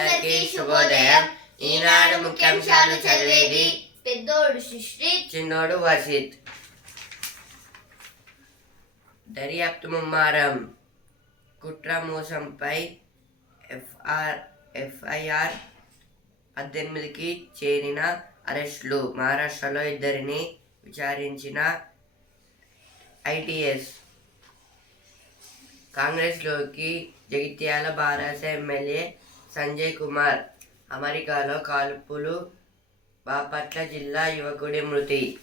అందరికీ శుభోదయం. ఈనాడు ముఖ్యాంశాలు చదివేది పెద్దోడు సృష్టి చిన్నోడు వసిత్ దర్యాప్తు ముమ్మారం. కుట్ర మోసంపై ఎఫ్ఆర్ ఎఫ్ఐఆర్ పద్దెనిమిదికి చేరిన అరెస్టులు. మహారాష్ట్రలో ఇద్దరిని విచారించిన ఐటీఎస్. కాంగ్రెస్లోకి జగిత్యాల బారాస ఎమ్మెల్యే సంజయ్ కుమార్ అమెరికాలో కాల్పులు బాపట్ల జిల్లా యువకుడి మృతి.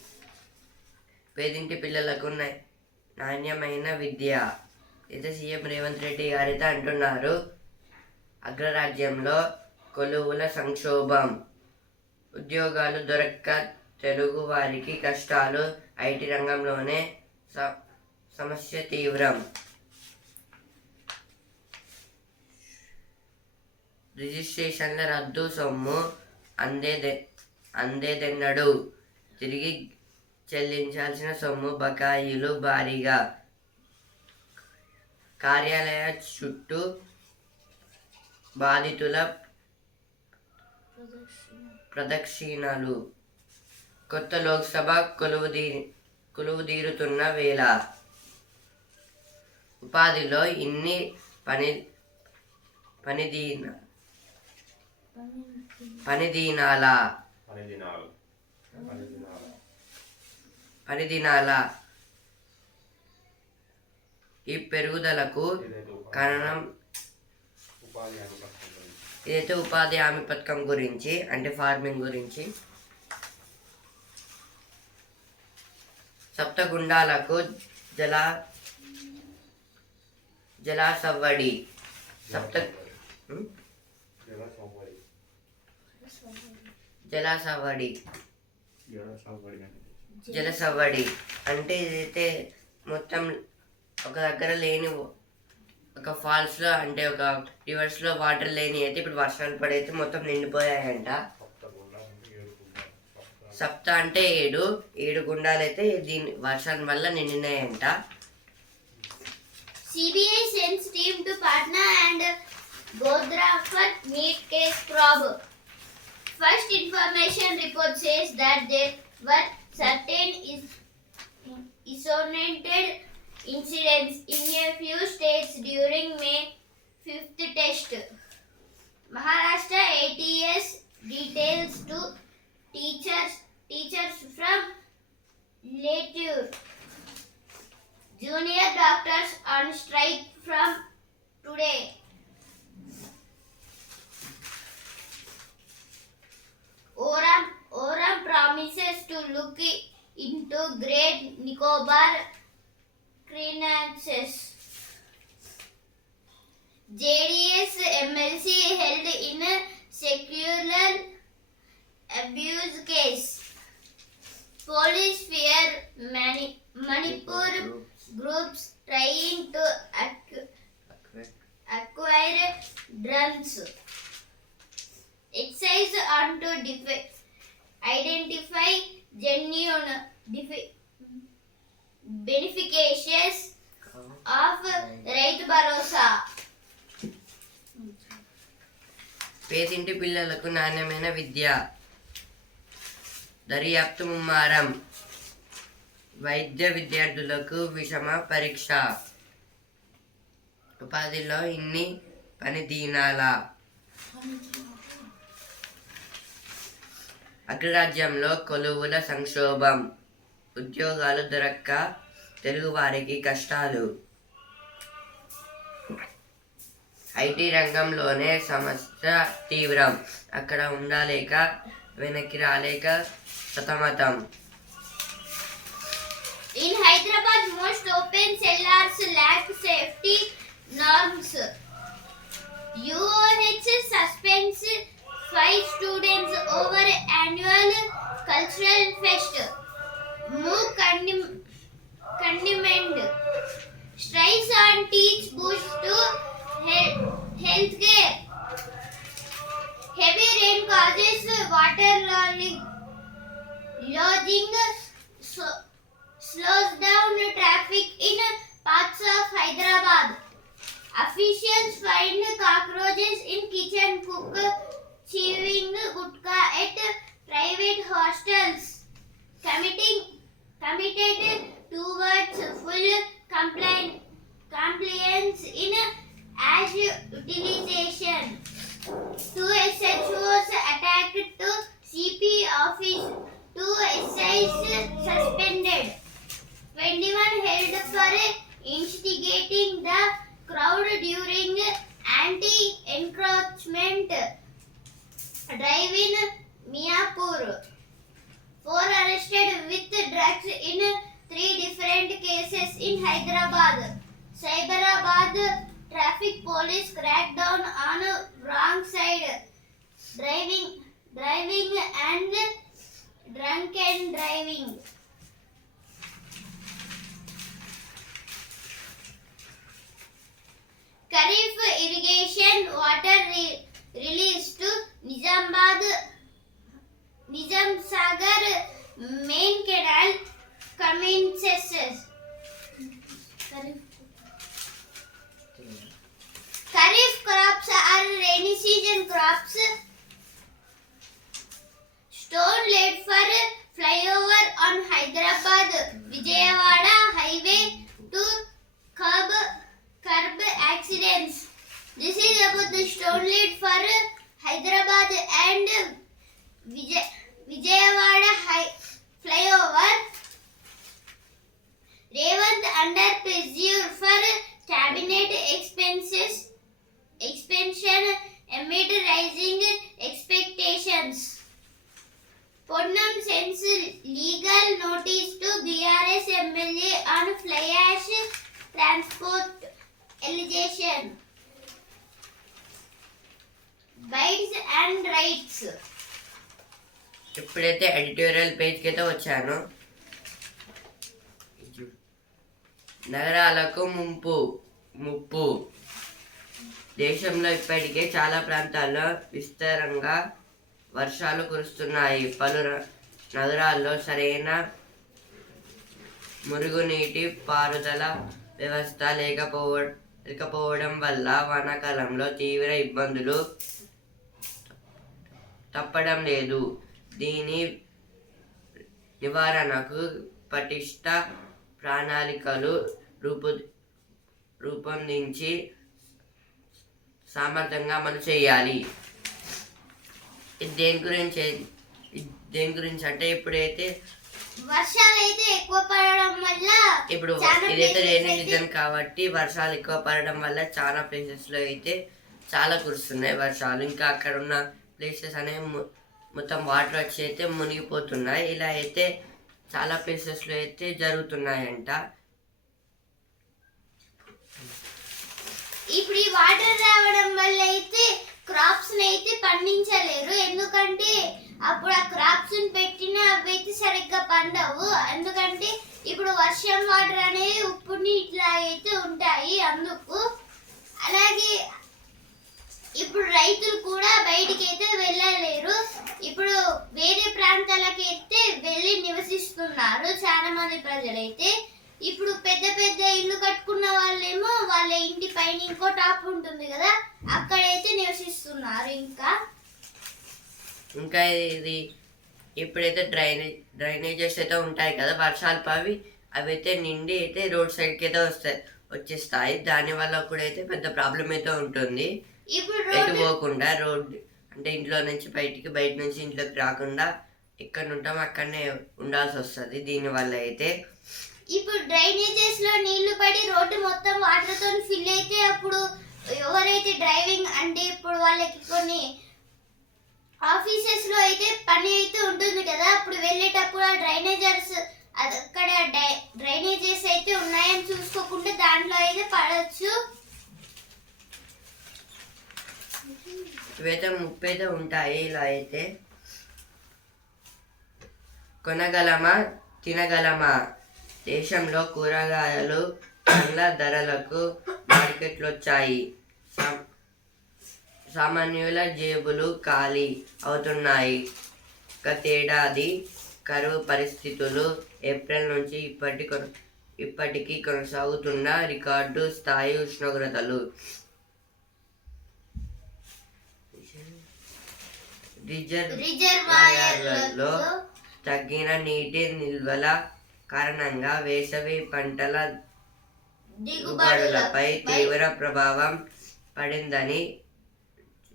పేదింటి పిల్లలకు నాణ్యమైన విద్య. ఇది సీఎం రేవంత్ రెడ్డి గారితో అంటున్నారు. అగ్రరాజ్యంలో కొలువుల సంక్షోభం. ఉద్యోగాలు దొరక్క తెలుగు వారికి కష్టాలు. ఐటీ రంగంలోనే స- సమస్య తీవ్రం. రిజిస్ట్రేషన్ల రద్దు సొమ్ము అందేదే అందేదెన్నడు. తిరిగి చెల్లించాల్సిన సొమ్ము బకాయిలు భారీగా. కార్యాలయ చుట్టూ బాధితుల ప్రదక్షిణలు. కొత్త లోక్సభ కొలువుదీ కొలువుదీరుతున్న వేళ. ఉపాధిలో ఇన్ని పని పనిదీన పనిదీనాల. పని దినాలు పని దినాలు పనిదినాల. ఈ పెరుగుదలకు ఏదైతే కారణం ఇదైతే ఉపాధి హామీ పథకం గురించి అంటే ఫార్మింగ్ గురించి సప్తగుండాలకు జల జలాసవ్వడి సప్త జలాసవ్వడి జల సౌకర్యం అంటే ఇదైతే మొత్తం ఒక దగ్గర లేని ఒక ఫాల్స్లో అంటే ఒక రివర్స్లో వాటర్ లేని అయితే ఇప్పుడు వర్షాలు పడైతే మొత్తం నిండిపోయాయంట. సప్త అంటే ఏడు ఏడు గుండాలు అయితే దీని వర్షం వల్ల నిండినాయంట. Sends team to Patna and Godhra for meat case probe. First information report says that there were certain is- isolated incidents in a few states during May 5th test. Maharashtra భరోసా. పేదింటి పిల్లలకు నాణ్యమైన విద్య. దర్యాప్తు ముమ్మారం. వైద్య విద్యార్థులకు విషమ పరీక్ష. ఉపాధిలో ఇన్ని పని దీనాల అగ్రరాజ్యంలో కొలువుల సంక్షోభం. ఉద్యోగాలు దొరక్క తెలుగువారికి కష్టాలు. ఐటీ రంగంలోనే సమస్య తీవ్రం అక్కడ ఉండాలేక వెనక్కి రాలేక సతమతం in Hyderabad most open cellars lack safety norms UoH suspends five students over annual cultural fest mock and dodging so, slows down traffic in parts of Hyderabad. Officials find cockroaches in kitchen cook chewing gutka at private hostels. Committing committed towards full compliance compliance in ash utilization. Two SHOs attacked to CP office. Two SIs suspended. 21 held for instigating the crowd during anti-encroachment drive Is about the stone laid for Hyderabad and Vijay, Vijayawada flyover. Revant under pressure for cabinet expenses expansion amid rising expectations. Ponnam sends legal notice to BRS MLA on fly ash transport allegation. Bites and rights ఇప్పుడైతే editorial పేజ్కి అయితే వచ్చాను నగరాలకు ముంపు ముప్పు. దేశంలో ఇప్పటికే చాలా ప్రాంతాల్లో విస్తారంగా వర్షాలు కురుస్తున్నాయి. పలు నగరాల్లో సరైన మురుగునీటి పారుదల వ్యవస్థ లేకపోవ లేకపోవడం వల్ల వానాకాలంలో తీవ్ర ఇబ్బందులు తప్పడం లేదు. దీని నివారణకు పటిష్ట ప్రణాళికలు రూపు రూపొందించి సమర్థంగా అమలు చేయాలి. దేని గురించి దేని గురించి అంటే ఇప్పుడైతే వర్షాలు అయితే ఎక్కువ పడడం వల్ల ఇప్పుడు ఇదైతే రైనీ సీజన్ కాబట్టి వర్షాలు ఎక్కువ పడడం వల్ల చాలా ప్లేసెస్లో అయితే చాలా కురుస్తున్నాయి వర్షాలు. ఇంకా అక్కడ ఉన్న ప్లేసెస్ అనేవి మొత్తం వాటర్ వచ్చి అయితే మునిగిపోతున్నాయి. ఇలా అయితే చాలా ప్లేసెస్లో అయితే జరుగుతున్నాయంట. ఇప్పుడు ఈ వాటర్ రావడం వల్ల అయితే క్రాప్స్ అయితే పండించలేరు. ఎందుకంటే అప్పుడు ఆ క్రాప్స్ పెట్టిన అవి అయితే సరిగ్గా పండవు. ఎందుకంటే ఇప్పుడు వర్షం వాటర్ అనేవి ఉప్పు ఇట్లా అయితే ఉంటాయి అందుకు. అలాగే ఇప్పుడు రైతులు కూడా బయటికి అయితే వెళ్ళలేరు. ఇప్పుడు వేరే ప్రాంతాలకి అయితే వెళ్ళి నివసిస్తున్నారు చాలా మంది ప్రజలైతే. ఇప్పుడు పెద్ద పెద్ద ఇల్లు కట్టుకున్న వాళ్ళేమో వాళ్ళ ఇంటి పైన ఇంకో టాప్ ఉంటుంది కదా అక్కడైతే నివసిస్తున్నారు ఇంకా. ఇంకా ఇది ఇప్పుడైతే డ్రైనేజ్ డ్రైనేజెస్ అయితే ఉంటాయి కదా వర్షాలు పవి అవి అయితే నిండి అయితే రోడ్ సైడ్కి అయితే వస్తాయి వచ్చేస్తాయి. దానివల్ల కూడా అయితే పెద్ద ప్రాబ్లం అయితే ఉంటుంది. ఎటు పోకుండా రోడ్ అంటే ఇంట్లో నుంచి బయటికి బయట నుంచి ఇంట్లోకి రాకుండా ఎక్కడ ఉంటాం అక్కడనే ఉండాల్సి వస్తుంది దీనివల్ల అయితే. ఇప్పుడు డ్రైనేజెస్లో నీళ్ళు పడి రోడ్డు మొత్తం వాటర్తో ఫిల్ అయితే అప్పుడు ఎవరైతే డ్రైవింగ్ అంటే ఇప్పుడు వాళ్ళకి కొన్ని ఆఫీసెస్లో అయితే పని అయితే ఉంటుంది కదా అప్పుడు వెళ్ళేటప్పుడు ఆ డ్రైనేజర్స్ అక్కడ డ్రైనేజెస్ అయితే ఉన్నాయని చూసుకోకుండా దాంట్లో అయితే పడవచ్చు శ్వేతం ముప్పై ఉంటాయి ఇలా అయితే. కొనగలమా? తినగలమా? దేశంలో కూరగాయలు పండ్ల ధరలకు మార్కెట్లు వచ్చాయి సా- సామాన్యుల జేబులు ఖాళీ అవుతున్నాయి. గతేడాది కరువు పరిస్థితులు ఏప్రిల్ నుంచి ఇప్పటి కొన- ఇప్పటికీ కొనసాగుతున్న రికార్డు స్థాయి ఉష్ణోగ్రతలు. రిజర్వాయర్లలో తగ్గిన నీటి నిల్వల కారణంగా వేసవి పంటల దిగుబడులపై తీవ్ర ప్రభావం పడిందని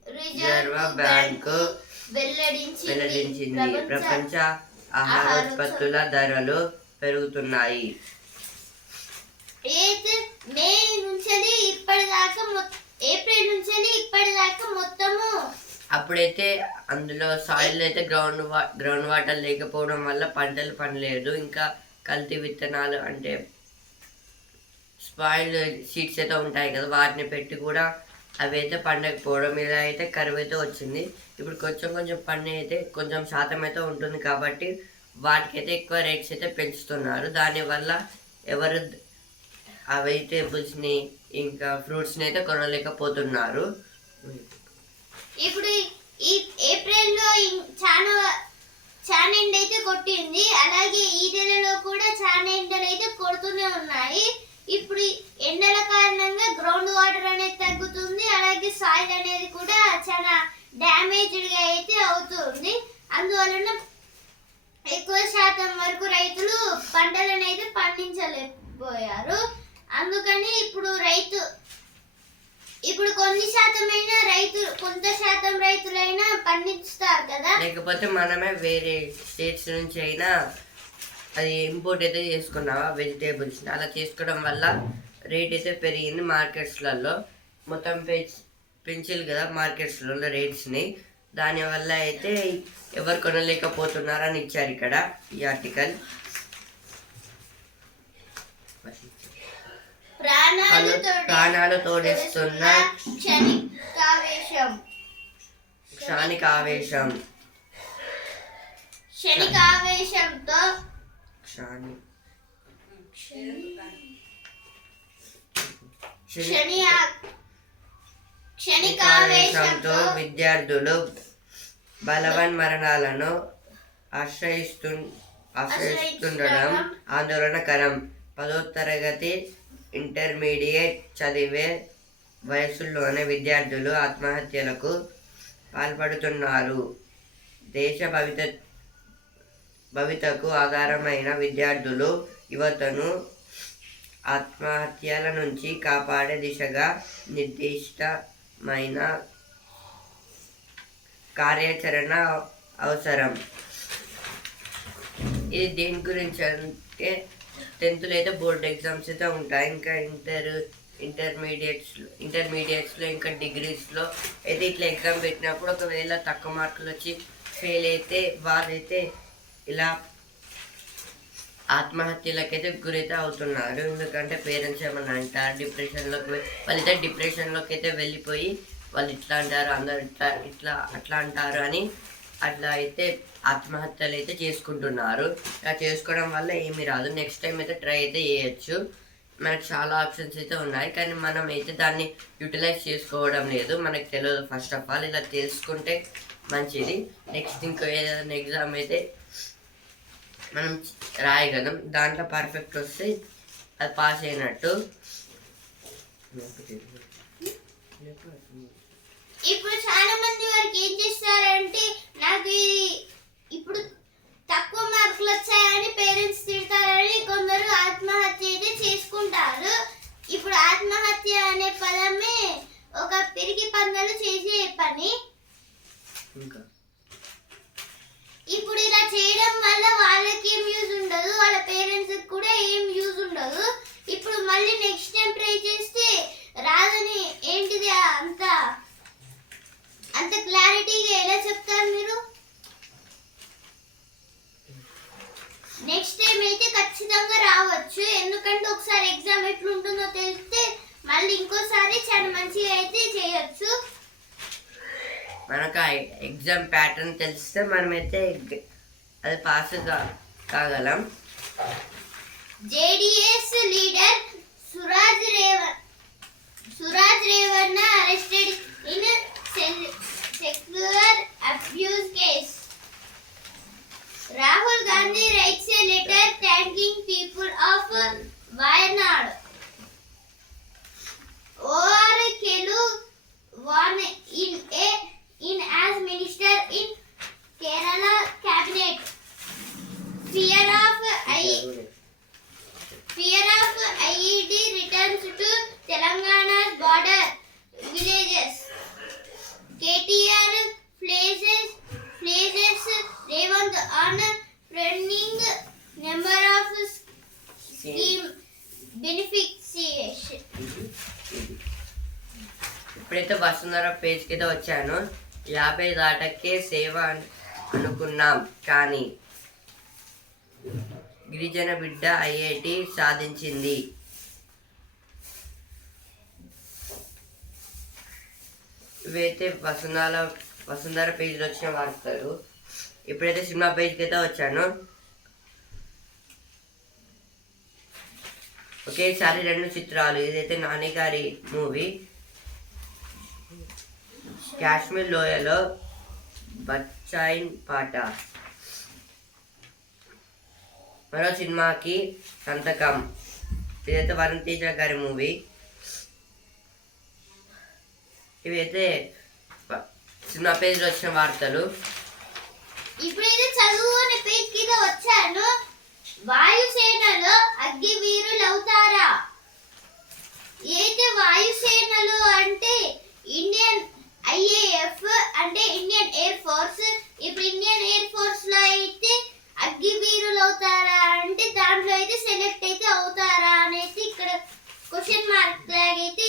రిజర్వ్ బ్యాంక్ వెల్లడించింది. ప్రపంచ ఆహారోత్పత్తుల ధరలు పెరుగుతున్నాయి. మే నుంచి ఇప్పటిదాకా ఏప్రిల్ నుంచి ఇప్పటిదాకా మొత్తము అప్పుడైతే అందులో సాయిల్ అయితే గ్రౌండ్ వా గ్రౌండ్ వాటర్ లేకపోవడం వల్ల పంటలు పనిలేదు ఇంకా కల్తీ విత్తనాలు అంటే స్పాయిల్ సీడ్స్ అయితే ఉంటాయి కదా వాటిని పెట్టి కూడా అవి అయితే పండకపోవడం ఇలా అయితే కరువు అయితే వచ్చింది. ఇప్పుడు కొంచెం కొంచెం పండి అయితే కొంచెం శాతం అయితే ఉంటుంది కాబట్టి వాటికైతే ఎక్కువ రేట్స్ అయితే పెంచుతున్నారు. దానివల్ల ఎవరు ఆ వెజిటేబుల్స్ని ఇంకా ఫ్రూట్స్ని అయితే కొనలేకపోతున్నారు. ఇప్పుడు ఈ ఏప్రిల్లో చాలా చాలా ఎండ అయితే కొట్టింది. అలాగే ఈ నెలలో కూడా చాలా ఎండలు అయితే కొడుతూనే ఉన్నాయి. ఇప్పుడు ఎండల కారణంగా గ్రౌండ్ వాటర్ అనేది తగ్గుతుంది. అలాగే సాయిల్ అనేది కూడా చాలా డ్యామేజ్డ్గా అయితే అవుతుంది. అందువలన ఎక్కువ శాతం వరకు రైతులు పంటలను అయితే పండించలేకపోయారు. అందుకని ఇప్పుడు రైతు ఇప్పుడు కొన్ని శాతమైన రైతులు కొంత శాతం రైతులైనా పండిస్తారు కదా? లేకపోతే మనమే వేరే స్టేట్స్ నుంచి అయినా అది ఇంపోర్ట్ అయితే చేసుకున్నావా వెజిటేబుల్స్. అలా చేసుకోవడం వల్ల రేట్ అయితే పెరిగింది మార్కెట్స్లలో. మొత్తం పెంచ్ పెంచిల్ కదా మార్కెట్స్లలో రేట్స్ని. దానివల్ల అయితే ఎవరు కొనలేకపోతున్నారని ఇచ్చారు ఇక్కడ ఈ ఆర్టికల్. ప్రాణాలు తోడే- ప్రాణాలు తోడేస్తున్న క్షణికావేశం. క్షణికావేశంతో క్షణి క్షణికావేశంతో విద్యార్థులు బలవన్ మరణాలను ఆశ్రయిస్తు ఆశ్రయిస్తుండడం ఆందోళనకరం. పదో తరగతి ఇంటర్మీడియట్ చదివే వయసుల్లోనే విద్యార్థులు ఆత్మహత్యలకు పాల్పడుతున్నారు. దేశ భవిత భవితకు ఆధారమైన విద్యార్థులు యువతను ఆత్మహత్యల నుంచి కాపాడే దిశగా నిర్దిష్టమైన కార్యాచరణ అవసరం. ఇది దేని గురించి అంటే టెన్త్లో అయితే బోర్డ్ ఎగ్జామ్స్ అయితే ఉంటాయి. ఇంకా ఇంటర్ ఇంటర్మీడియట్స్ ఇంటర్మీడియట్స్లో ఇంకా డిగ్రీస్లో అయితే ఇట్లా ఎగ్జామ్ పెట్టినప్పుడు ఒకవేళ తక్కువ మార్కులు వచ్చి ఫెయిల్ అయితే వారైతే ఇలా ఆత్మహత్యలకైతే గురైతే అవుతున్నారు. ఎందుకంటే పేరెంట్స్ ఏమన్నా అంటారు? డిప్రెషన్లోకి వాళ్ళైతే డిప్రెషన్లోకి అయితే వెళ్ళిపోయి వాళ్ళు ఇట్లా అంటారు అందరు ఇట్లా ఇట్లా అట్లా అంటారు అని అట్లా అయితే ఆత్మహత్యలు అయితే చేసుకుంటున్నారు. ఇలా చేసుకోవడం వల్ల ఏమీ రాదు. నెక్స్ట్ టైం అయితే ట్రై అయితే చేయొచ్చు. మనకు చాలా ఆప్షన్స్ అయితే ఉన్నాయి. కానీ మనం అయితే దాన్ని యూటిలైజ్ చేసుకోవడం లేదు. మనకు తెలియదు. ఫస్ట్ ఆఫ్ ఆల్ ఇలా తెలుసుకుంటే మంచిది. నెక్స్ట్ ఇంకో ఏదైనా ఎగ్జామ్ అయితే మనం రాయగలం. దాంట్లో పర్ఫెక్ట్ వస్తే అది పాస్ అయినట్టు. ఇప్పుడు చాలా మంది వారికి ఏం చేస్తారంటే నాకు ఇప్పుడు తక్కువ మార్కులు వచ్చాయని పేరెంట్స్ తిడతారని కొందరు ఆత్మహత్య అయితే చేసుకుంటారు. ఇప్పుడు ఆత్మహత్య అనే పదమే ఒక పిరికి పందలు చేసే పని. ఇప్పుడు ఇలా చేయడం వల్ల వాళ్ళకి ఏం యూజ్ ఉండదు వాళ్ళ పేరెంట్స్ కూడా ఏం యూజ్ ఉండదు. ఇప్పుడు మళ్ళీ నెక్స్ట్ టైం ట్రై చేస్తే రాదని ఏంటిది అంత అంత క్లారిటీగా ఎలా చెప్తారు మీరు? నెక్స్ట్ టైం అయితే ఖచ్చితంగా రావచ్చు. ఎందుకంటే ఒకసారి ఎగ్జామ్ ఎట్లుంటుందో తెలిస్తే మళ్ళీ ఇంకోసారి చాలా మంచిగా అయితే చేయొచ్చు. మనకు ఎగ్జామ్ ప్యాటర్న్ తెలిస్తే మనమైతే అది పాస్ కాగలం. JDS leader Suraj రేవర్ Suraj Revanna arrested in secular abuse case. Rahul Gandhi writes a letter thanking people of Wayanad. Or Kelu won in a in as minister in Kerala cabinet. Fear of I fear of IED returns to Telangana's border villages. KTR places places Revanth on trending number of scheme beneficiation. ఇప్పుడైతే వసుంధర పేజ్కి అయితే వచ్చాను. యాభై దాటకే సేవ అనుకున్నాం కానీ గిరిజన బిడ్డ IIT సాధించింది. ఇవైతే వసుంధర వసుంధర పేజీలో వచ్చిన వార్తలు. ఇప్పుడైతే సినిమా పేజ్కి అయితే వచ్చాను ఒకేసారి రెండు చిత్రాలు. ఇదైతే నాని గారి మూవీ కాశ్మీర్ లోయలో బచ్చాయిన్ పాట. మరో సినిమాకి సంతకం. ఇదైతే వరుణ్ తేజ గారి మూవీ ఇవైతే ప- సినిమా పేజీలో వచ్చిన వార్తలు. ఇప్పుడైతే చదువు అనే పేజ్ కింద వచ్చాను. వాయుసేనలో అగ్గి వీరులు అవుతారా ఏదైతే వాయుసేనలు అంటే ఇండియన్ ఐఏఎఫ్ అంటే ఇండియన్ ఎయిర్ ఫోర్స్. ఇప్పుడు ఇండియన్ ఎయిర్ ఫోర్స్లో అయితే అగ్గి వీరులు అవుతారా అంటే దాంట్లో అయితే సెలెక్ట్ అయితే అవుతారా అనేది ఇక్కడ క్వశ్చన్ మార్క్ లాగైతే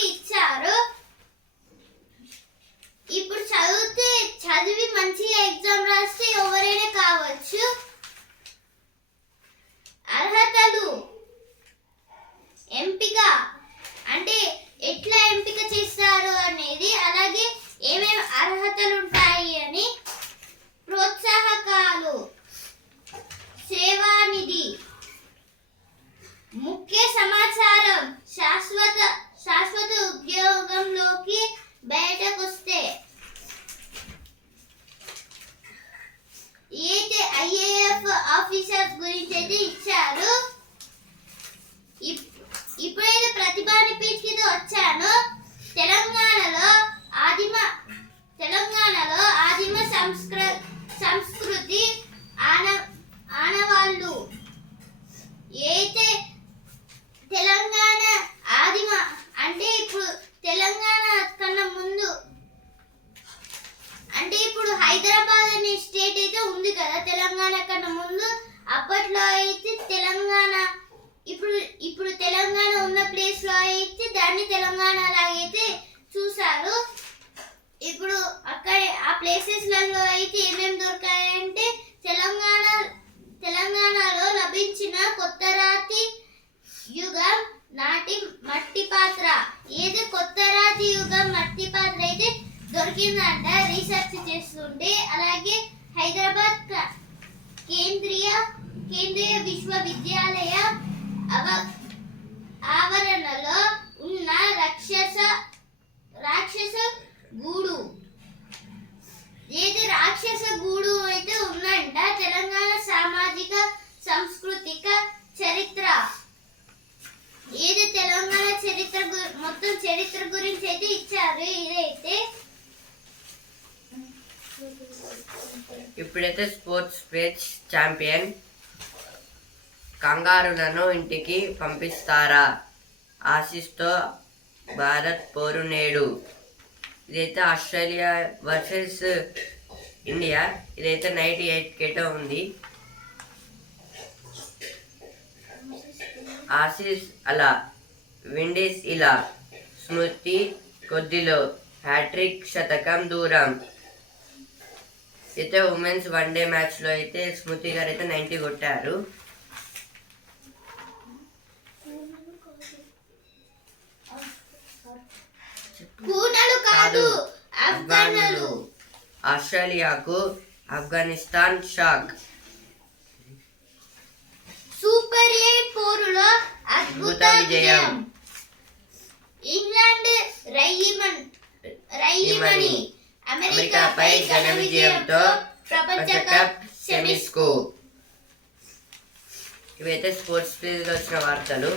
ఇప్పుడైతే స్పోర్ట్స్ పేజ్ ఛాంపియన్ కంగారులను ఇంటికి పంపిస్తారా? ఆశిస్తో భారత్ పోరు నేడు ఇదైతే ఆస్ట్రేలియా వర్సెస్ ఇండియా. ఇదైతే నైట్ ఎయిట్ కేటో ఉంది. ఆశీస్ అలా విండీస్ ఇలా స్మృతి కొద్దిలో హ్యాట్రిక్ శతకం దూరం. అయితే ఉమెన్స్ వన్ డే మ్యాచ్లో అయితే స్మృతి గారు అయితే నైన్టీ కొట్టారు కాదు ఆఫ్ఘన్లు. ఆస్ట్రేలియాకు ఆఫ్ఘనిస్తాన్ షాక్. సూపర్ ఎయిట్ పోరులో అద్భుత విజయం. ఇంగ్లాండ్ రయ్యమన్ రయ్యమని అమెరికాపై ఘన విజయంతో ప్రపంచ కప్ సెమీస్కు ఇవైతే స్పోర్ట్స్ పేజ్ వచ్చిన వార్తలు.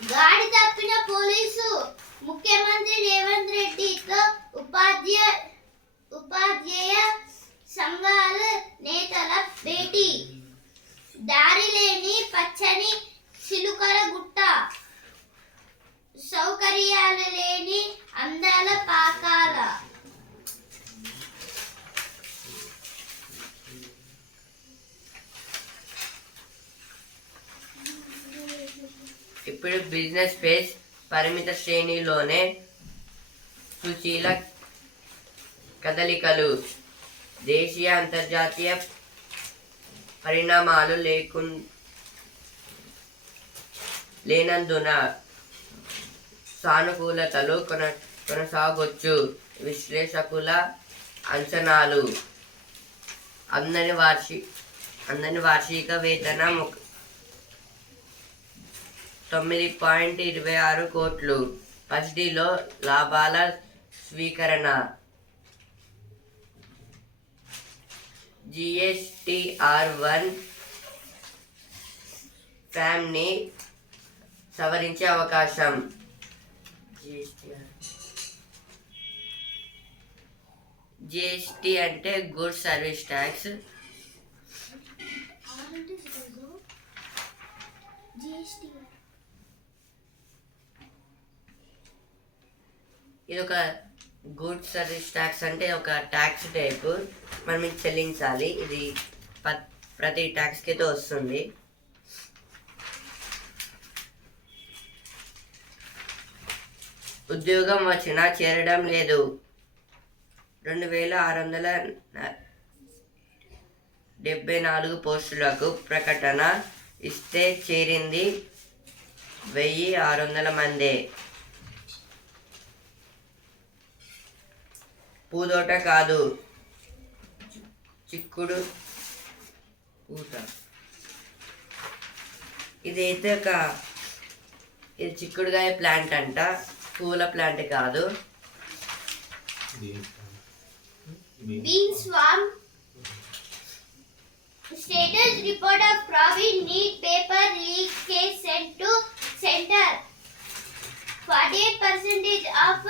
గాడి తప్పిన పోలీసు. ముఖ్యమంత్రి రేవంత్ రెడ్డితో ఉపాధ్యాయ ఉపాధ్యాయ సంఘాల నేతల భేటీ. దారి లేని పచ్చని చిలుకల గుట్ట. సౌకర్యాలు లేని అందాల పాకాల. ఇప్పుడు బిజినెస్ స్పేస్ పరిమిత శ్రేణిలోనే సుశీల కదలికలు. దేశీయ అంతర్జాతీయ పరిణామాలు లేకు లేనందున సానుకూలతలు కొన కొనసాగొచ్చు. విశ్లేషకుల అంచనాలు. అందని వార్షి అందని వార్షిక వేతన తొమ్మిది పాయింట్ ఇరవై ఆరు కోట్లు. పసిడిలో లాభాల స్వీకరణ. జిఎస్టిఆర్ వన్ ఫ్యామ్ని సవరించే అవకాశం. జిఎస్టి అంటే? Good service tax. ఇది ఒక గుడ్ సర్వీస్ ట్యాక్స్ అంటే ఒక ట్యాక్స్ టైప్. మనం ఇది చెల్లించాలి. ఇది ప్రతి ట్యాక్స్కి అయితే వస్తుంది. ఉద్యోగం వచ్చినా చేరడం లేదు. రెండు వేల ఆరు వందల డెబ్బై నాలుగు పోస్టులకు ప్రకటన ఇస్తే చేరింది వెయ్యి ఆరు వందల మందే. పూదోట కాదు. చిక్కుడు పూత. ఇదైతే ఒక ఇది చిక్కుడుగాయ ప్లాంట్ అంట. పూల ప్లాంట్ కాదు Bean swarm. Status report of Praveen need paper leak case sent to center. 48 percentage of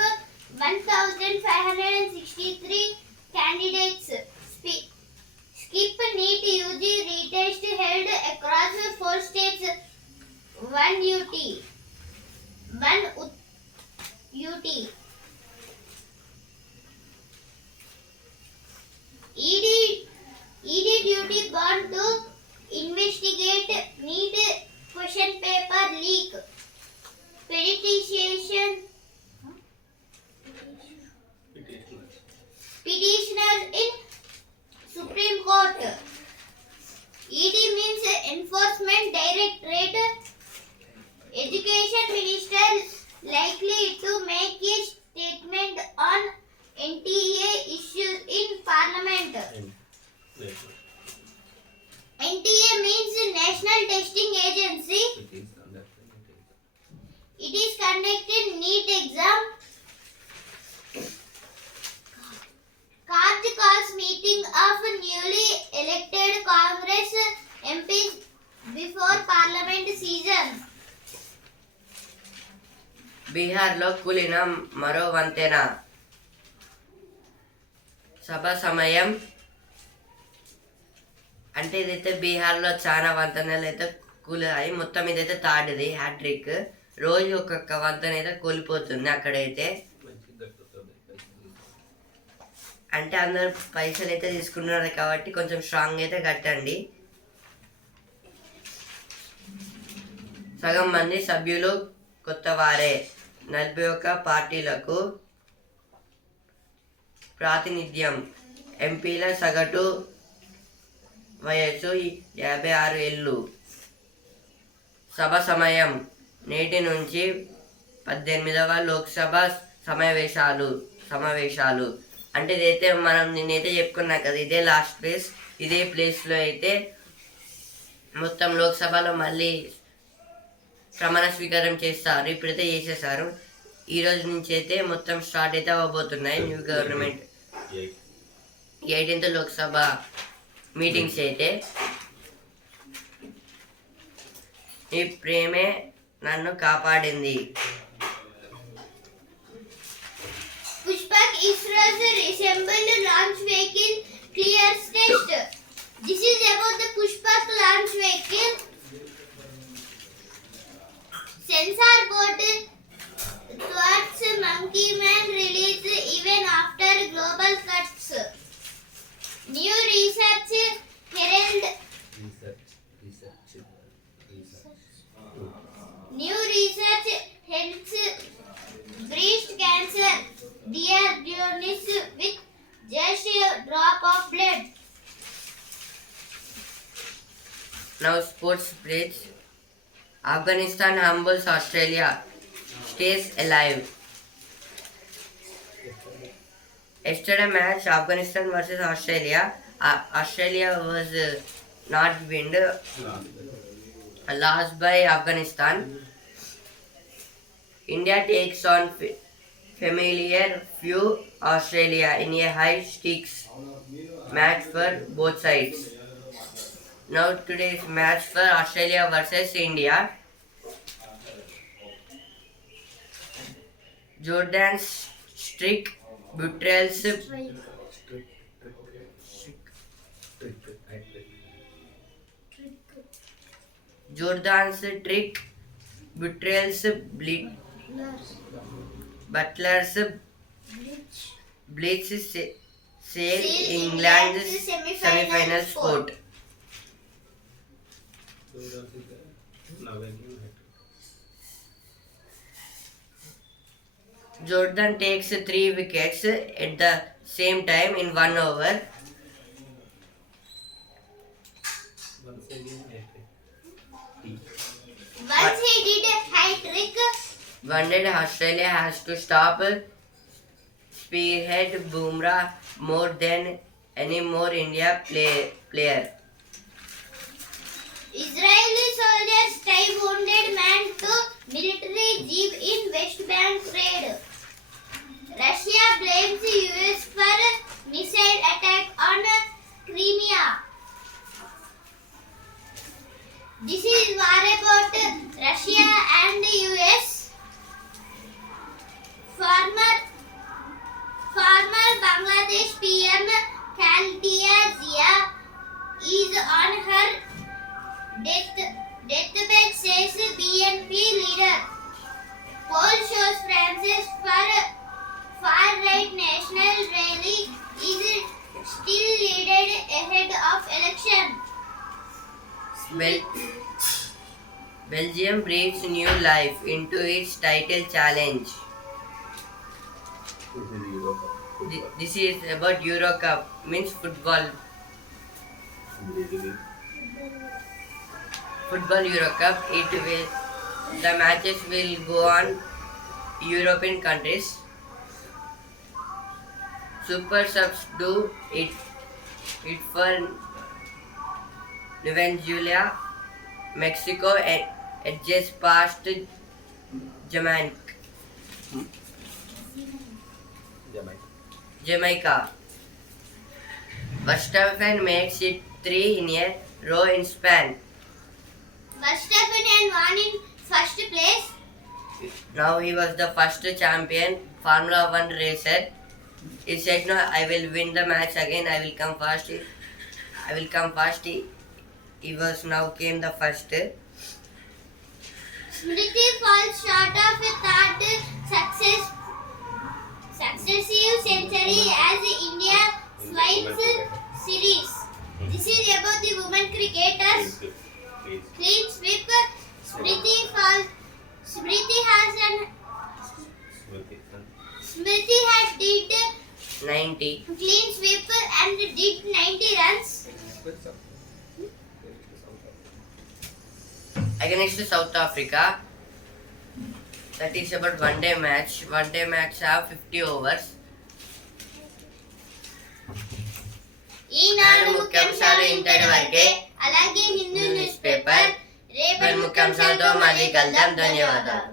1,563 candidates spe- skip NEET UG retest held across four states. One UT. One ut- UT ED ED duty bond to investigate NEET question paper leak పెడిటిషియేషన్ petitioners in Supreme Court. ED means Enforcement Directorate. Education Minister బజార్లో కూలిన మరో వంతెన. సభ సమయం. అంటే ఇదైతే బీహార్లో చాలా వంతెనలు అయితే కూలాయి. మొత్తం ఇదైతే తాడిది హ్యాట్రిక్. రోజు ఒక్కొక్క వంతెన అయితే కూలిపోతుంది అక్కడైతే. అంటే అందరు పైసలు అయితే తీసుకున్నారు కాబట్టి కొంచెం స్ట్రాంగ్ అయితే కట్టండి. సగం మంది సభ్యులు కొత్త వారే నలభై ఒక్క పార్టీలకు ప్రాతినిధ్యం. ఎంపీల సగటు వయస్సు యాభై ఆరు ఏళ్ళు. సభ సమయం నేటి నుంచి పద్దెనిమిదవ లోక్సభ సమావేశాలు సమావేశాలు. అంటే ఇదైతే మనం నేనైతే చెప్పుకున్నా కదా ఇదే లాస్ట్ ప్లేస్ ఇదే ప్లేస్లో అయితే మొత్తం లోక్సభలో మళ్ళీ ప్రమాణ స్వీకారం చేస్తారు. ఇప్పుడైతే చేసేసారు. ఈ రోజు నుంచి అయితే మొత్తం స్టార్ట్ అయితే అవ్వబోతున్నాయి new government. Eighteenth Lok Sabha meetings అయితే. ఈ ప్రేమే నన్ను కాపాడింది. Pushpak Isra's resembled launch vehicle clears test. Afghanistan humbles Australia. Stays alive. Yesterday match Afghanistan versus Australia. Uh, Australia was uh, not winned. Uh, lost by Afghanistan. India takes on familiar few Australia in a high stakes match for both sides. Now today's match for Australia versus India. Jordan strike ब्यूट्रेल्स Jordan's trick ब्यूट्रेल्स ब्लिक Buttler's bleach cell England semifinal sport Jordan takes three wickets at the same time in one over. Once he did a hat trick, One day Australia has to stop spearhead Bumrah more than any more India play, player. Israeli soldiers tie wounded man to military jeep in West Bank raid. Russia blames the US for missile attack on Crimea. This is war about Russia and US. Former former Bangladesh PM Khaldia Zia is on her Death, deathbed says BNP leader. Poll shows Francis for far-right national rally is still leaded ahead of election. Bel- Belgium breathes new life into its title challenge. Th- This is about Euro Cup, means football. Football Euro Cup. It will the matches will go on European countries. Super subs do it it for Venezuela, Mexico, and it just past Jamaica. Jamaica. Verstappen makes it three in a row in Spain. Verstappen and won in first place. Now he was the first champion, Formula One racer. He said, "No, I will win the match again. I will come first. I will come first." He, he was now came the first. Smriti falls short of a third success, successive century as India swipes series. This is about the women cricketers. Clean sweep. Smriti falls. Smriti has an Smriti had did 90. clean sweep and did 90 runs. Against South Africa. That is about one day match. One day match have 50 overs. Eenadu ముఖ్యాంశాలు ఇంతటి వరకే అలాగే Hindu news paper రేపటి ముఖ్యాంశాలతో మళ్ళీ కలుద్దాం ధన్యవాదాలు